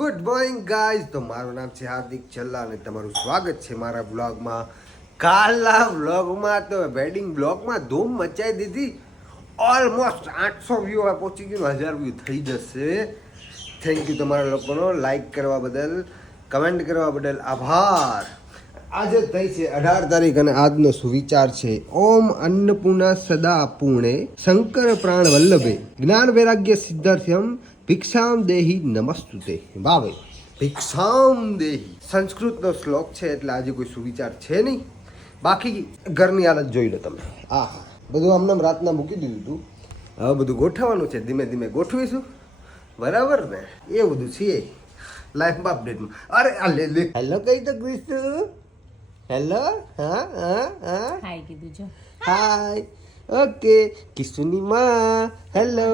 Good morning guys. તો મારું નામ છે હાર્દિક છલ્લા અને તમારું સ્વાગત છે મારા બ્લોગમાં. કાલના બ્લોગમાં તો વેડિંગ બ્લોગમાં ધૂમ મચાઈ દીધી. ઓલમોસ્ટ 800 વ્યૂ પહોંચી ગયું, 1000 વ્યૂ થઈ જશે. થેન્ક યુ તમારા લોકોનો લાઈક કરવા બદલ, કમેન્ટ કરવા બદલ આભાર. આજે થઈ છે 18 તારીખ અને આજનો સુવિચાર છે ઓમ અન્નપૂર્ણા સદા પૂર્ણે શંકર પ્રાણ વલ્લભે જ્ઞાન વૈરાગ્ય સિદ્ધાર્થ્યમ ભિક્ષામ દેહી નમસ્તુતે. વાહ ભાઈ, ભિક્ષામ દેહી સંસ્કૃતનો શ્લોક છે એટલે આજે કોઈ સુવિચાર છે નહીં. બાકી ઘરની હાલત જોઈ લો તમે. હા, બધું આમને રાતના મૂકી દીધું હતું. હવે બધું ગોઠવવાનું છે, ધીમે ધીમે ગોઠવીશું. બરાબર ને? એ બધું છે લાઈફમાં અપડેટમાં. અરે આ લે લે હેલો કઈ તો ક્રિસ્તુ. હેલો. હા હા હા હાય કીધું જો. હાય. ઓકે કિસ્સુની માં. હેલો.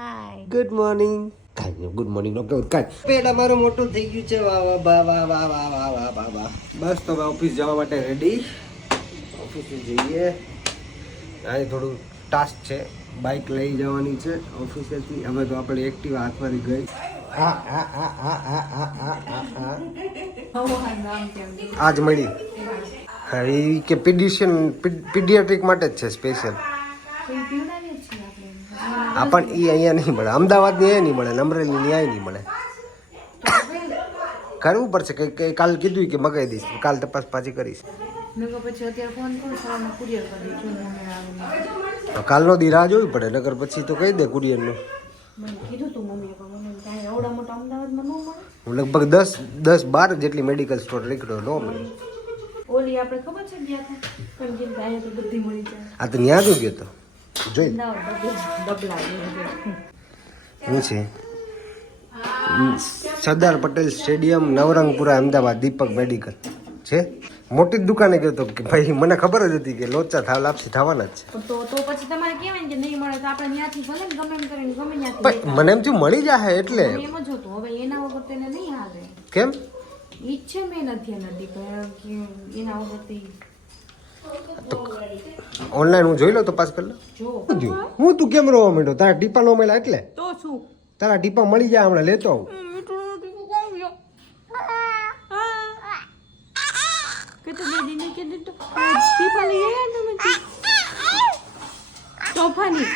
હાય. Good morning. કાંઈ ગુડ મોર્નિંગ નો કહું કાંઈ. પેટ અમારું મોટું થઈ ગયું છે. વાહ વાહ વાહ વાહ વાહ વાહ વાહ વાહ વાહ વાહ. બસ તો ઓફિસ જવા માટે રેડી. ઓફિસે જઈએ. આજે થોડું ટાસ્ક છે, બાઇક લઈ જવાની છે ઓફિસેથી. હવે તો આપણે એક્ટિવા હાથમાંથી ગઈ. હા હા હા હા હા હા હા હા હા આજ મળી. હા, એ કે પીડિયાટ્રિક માટે જ છે સ્પેશિયલ. હા પણ એ અહીંયા નહીં મળે, અમદાવાદની એ નહીં મળે, અમરેલીની ન્યાય નહીં મળે. કરવું પડશે કંઈ. કાલ કીધું કે મગાવી દઈશ, કાલ તપાસ પાછી કરીશ. કાલનો દી રાહ જોવી પડે, નગર પછી તો કહી દે કુરિયરનું. હું લગભગ 10-12 જેટલી મેડિકલ સ્ટોર નીકળ્યો નો મળે. ઓલી આપણે ખબર છે ગયા હતા પણ કે ગાય તો બધી મળી જાય. આ તો ન્યા જ ગયો તો જોઈ ડબલા શું છે સરદાર પટેલ સ્ટેડિયમ, નવરંગપુરા, અમદાવાદ, દીપક મેડિકલ છે. મોટી જ દુકાને ગયો તો કે ભાઈ મને ખબર જ હતી કે લોચા થાવ લાપસી થવાના જ છે. તો પછી તમારે કહેવાય કે નહીં મળે તો આપણે ત્યાંથી ભલે ને ગમે એમ કરીને ગમે ત્યાંથી પણ મને એમ થયું મળી જાય એટલે એમ જ હતું. હવે એના વગર તેને નહીં હાલે. કેમ ઈચ્છે મેં નથી એના વગરથી ઓનલાઈન હું જોઈ લો તપાસ કરી લો. જો હું તું કેમ રોવા માંડ્યો? તારા ટીપા નો મળ્યા એટલે? તો શું તારા ટીપા મળી જાય હમણાં લેતો આવું. કે તો દીદીને કે દીધું ટીપા લઈ આવ્યા તમે તોફાની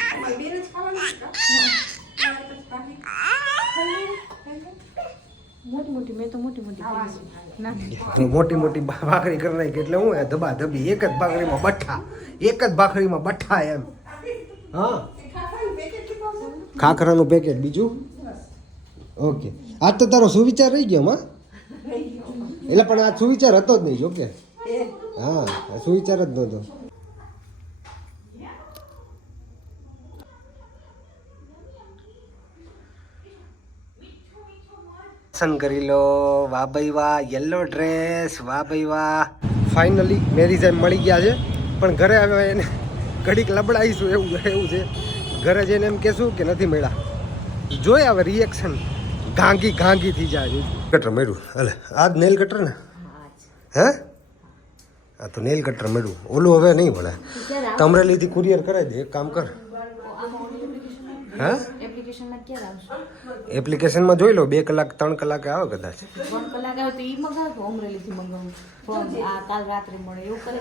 મોટી મેં તો મોટી મોટી મોટી ભાખરી કરી નાખી એટલે હું ધબા ધબી એક જ ભાખરીમાં બઠ્ઠા એમ. હા, ખાખરાનું પેકેટ બીજું. ઓકે, આજ તો તારો સુવિચાર રહી ગયો માં. એટલે પણ આ સુવિચાર હતો જ નહીં જોકે. હા, આ સુવિચાર જ નહોતો. પસંદ કરી લો. વાહ ભાઈ વાહ, યલો ડ્રેસ. વાહ ભાઈ વાહ. ફાઇનલી મેરી સાહેબ મળી ગયા છે. પણ ઘરે હવે એને ઘડીક લબડાઈશું એવું છે. ઘરે જઈને એમ કહેશું કે નથી મળ્યા. જોઈએ હવે રિએક્શન. ઘાંગી થઈ જાય. કટર મેળવું હાલે. આજ નેલ કટર ને? હે? હા તો નેલ કટર મેળવું. ઓલું હવે નહીં મળે. અમરેલીથી કુરિયર કરાવી દે. એક કામ કર. હા, એપ્લિકેશનમાં જોઈ લો. 2 કલાક 3 કલાકે આવે કદાચ. 3 કલાક આવે તો ઈ મગાવો અમરેલીથી મગાવું પણ આ કાલ રાત્રે મળે એવું કરે.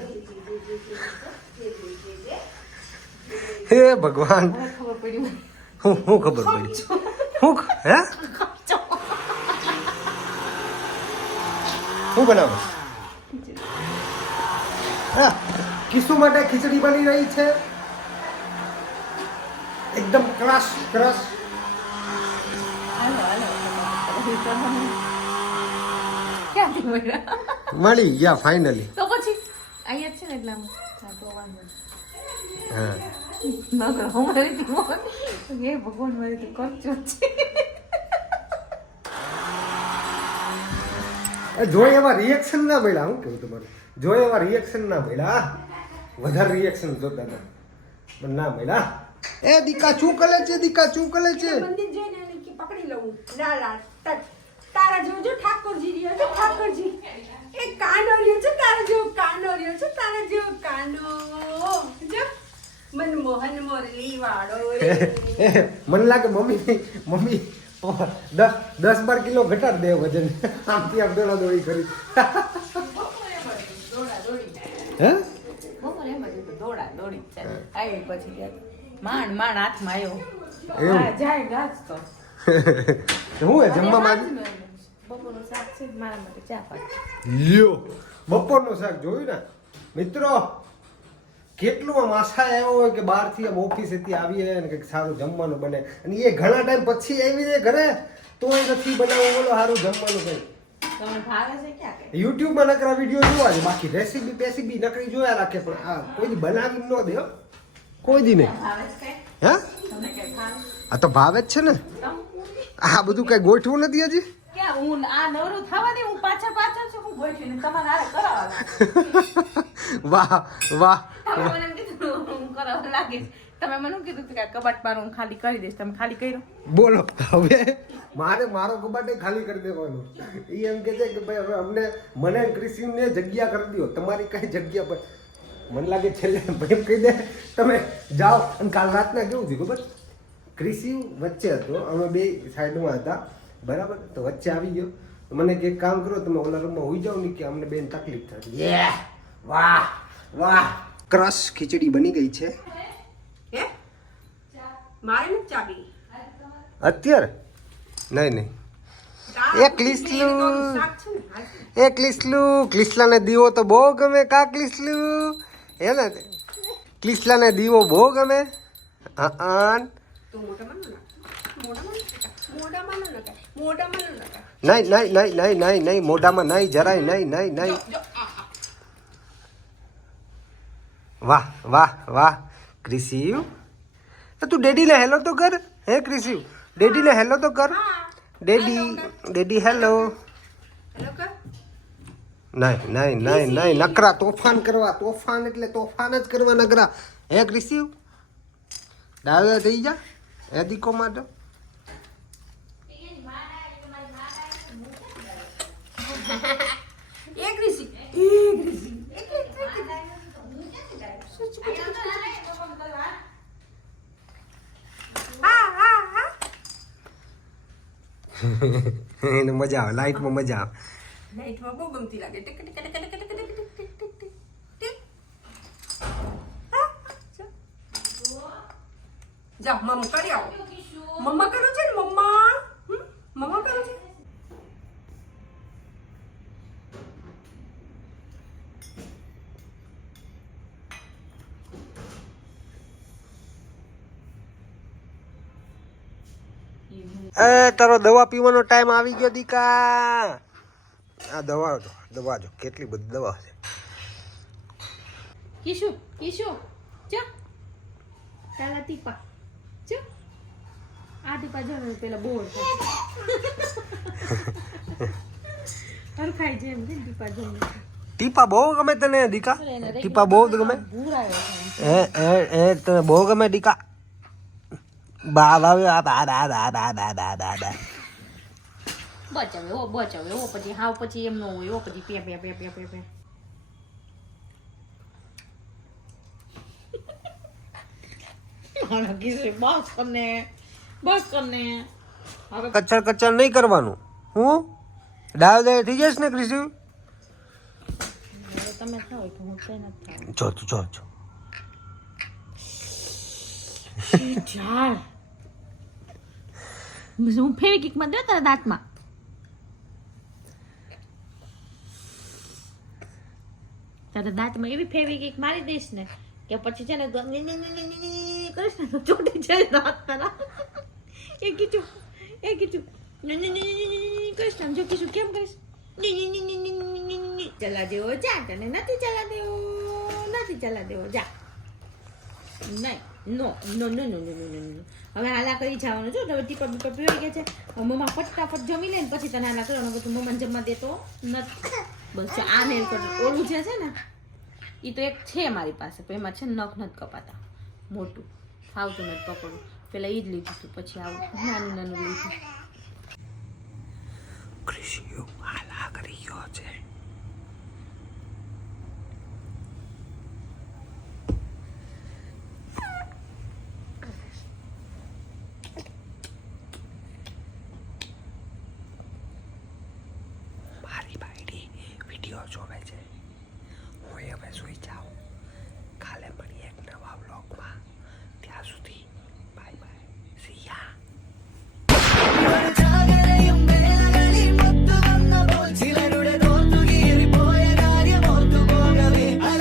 હે ભગવાન, ખબર પડી હું ખબર પડી હું હે હું બનાવો? હા, કિસ્સુ માટે ખીચડી બની રહી છે. એકદમ ક્રશ મળી ગયા ફાઇનલી. તો પછી અહીંયા છે ને એટલે હા, ભગવાન મારી તો કરજો છે. જોઈ એવા રિએક્શન ના મળ્યા. હું કેવું તમારું? જોઈ એવા રિએક્શન ના મળ્યા. વધારે રિએક્શન જોતા હતા પણ ના મળ્યા. એ દીકા શું કરે છે? મંદિર જઈને એને કે પકડી લઉં. ના તારા જેવો જો ઠાકોરજી રહ્યો છે. ઠાકોરજી એ કાનો રહ્યો છે. તારા જેવો કાનો રહ્યો છે. તારા જેવો કાનો જો મનમોહન મોરલી વાળો. મને લાગે મમ્મી 10-12 કિલો ઘટાડ દે વજન આમથી આમ દોડા દોડી કરી હે બપોરે એમ જ હતું, દોડા દોડી ચાલે. આવી પછી ગયા. માંડ હાથમાં આવ્યો. એવું? હા, જાય ગાજ તો. હું હે જમવામાં બપોરનું શાક છે મારા માટે ચા પાક. લ્યો બપોરનું શાક જોયું ને મિત્રો, કેટલું આમ આશા આવ્યો હોય કે બહારથી આમ ઓફિસેથી આવીએ ને કંઈક સારું જમવાનું બને, અને એ ઘણા ટાઈમ પછી આવી જાય ઘરે તોય નથી બનાવવું બોલો સારું જમવાનું કંઈ. તમને ભાવે છે ક્યાં કઈ? યુટ્યુબમાં નકરા વિડીયો જોવા છે, બાકી રેસીપી પેસીપી નકરી જોયા રાખે, પણ આ કોઈ દી બનાવી ન દે હો. કોઈ દી નહીં. ભાવે છે કઈ? હે તમને કઈ ભાવે? આ તો ભાવે જ છે ને, આ બધું કઈ ગોઠવું નથી હજી. ક્યાં હું આ નવરું થવા દે, હું પાછળ છું, હું ગોઠવીને તમારે હારે કરાવવા લાગે. વાહ વાહ તમે મને એમ કીધું હું કરાવવા લાગીશ. તમે મને શું કીધું કે આ કબાટ મારું હું ખાલી કરી દઈશ, તમે ખાલી કર્યો? બોલો હવે મારો કબાટ ખાલી કરી દેવાનું. એ એમ કે છે કે ભાઈ હવે અમને મને ક્રિશિને જગ્યા કરી દો, તમારી કઈ જગ્યા પર મને લાગે છેલ્લે ભાઈ કહી દે તમે જાઓ. અને કાલ રાતના કેવું થયું ખબર, ક્રિશિ વચ્ચે હતો, અમે બે સાઈડમાં હતા બરાબર, તો વચ્ચે આવી ગયો. મને કે એક કામ કરો, તમે ઓલા રૂમમાં હોઈ જાઓ ને કે અમને બેન તકલીફ થાય. યે વાહ વાહ, ક્રશ ખીચડી બની ગઈ છે. હે મારે નથી ચાબી. અત્યારે નહીં ક્લિસલાને દીવો તો બહુ ગમે. કા ક્લિસલું હે ને, ક્લિસલાને દીવો બહુ ગમે. નહીં મોઢામાં નહીં, જરાય નહીં. વાહ વાહ વાહ ક્રિશિવ, તું ડેડીને હેલો તો કર. હે ક્રિશિવ, ડેડીને હેલો તો કર. Daddy hello. નહીં નકરા તોફાન કરવા, તોફાન એટલે તોફાન જ કરવા નકરા. હે ક્રિશિવ, ડાવે થઈ જા હે દીકો માટે. એને મજા આવે, લાઈટમાં મજા આવે. લાઈટમાં બહુ ગમતી લાગે. Tick tick tick tick tick tick tick tick tick tick. જા મમ્મા કરી આવો. મમ્મા કરું છે ને મમ્મા. મમ્મા કરું છે. તારો દવા પીવાનો ટાઈમ આવી ગયો દીકા. આ દવા જો કેટલી બધી દવા છે. કિશુ ચા તારા ટીપા ચા આ ટીપા જો પેલા બોર તારું ખાઈ જેમ છે ટીપા જો. ટીપા બહુ ગમે તને દીકા? ટીપા બહુ ગમે? એ તને બહુ ગમે દીકા? બચાવે પછી હાવ પછી એમ ન હોય પછી પે કચ્છર નહીં કરવાનું. હું ડાવ દે થઈ જઈશ ને ક્રિશિવ. તમે ખાઓ તો હું કઈ નથી જો ઝાડ હું ફેવિકિક માં દે તારા દાંતમાં. તારા દાંતમાં એવી ફેવિકિક મારી દઈશ ને કે પછી છે ને કરીશ ને ચોટી જાય દાંત તારા. એ કીધું કરીશ ને જો કીધું કેમ કરીશ ચલા દેવો જા, તને નથી ચલા દેવો જા. નહીં નો હવે હાલા કરી જવાનું છો. હવે ટીપા બીપા પીવાઈ ગયા છે. મમ્મા ફટાફટ જમી લે ને પછી તને હાલા કરવાનું. તું મમ્માને જમવા દેતો નથી. બસ આ નેલ કટર ઓલું જે છે ને એ તો એક છે મારી પાસે, પણ એમાં છે નખ નથી કપાતા. મોટું ફાવતું નથી પકડવું. પેલા એ જ લીધું હતું, પછી આવું નાનું લીધું. ક્રિશિવ હાલા કરી ગયો છે. વિડીયો જોવે છે હું હવે સુઈ જા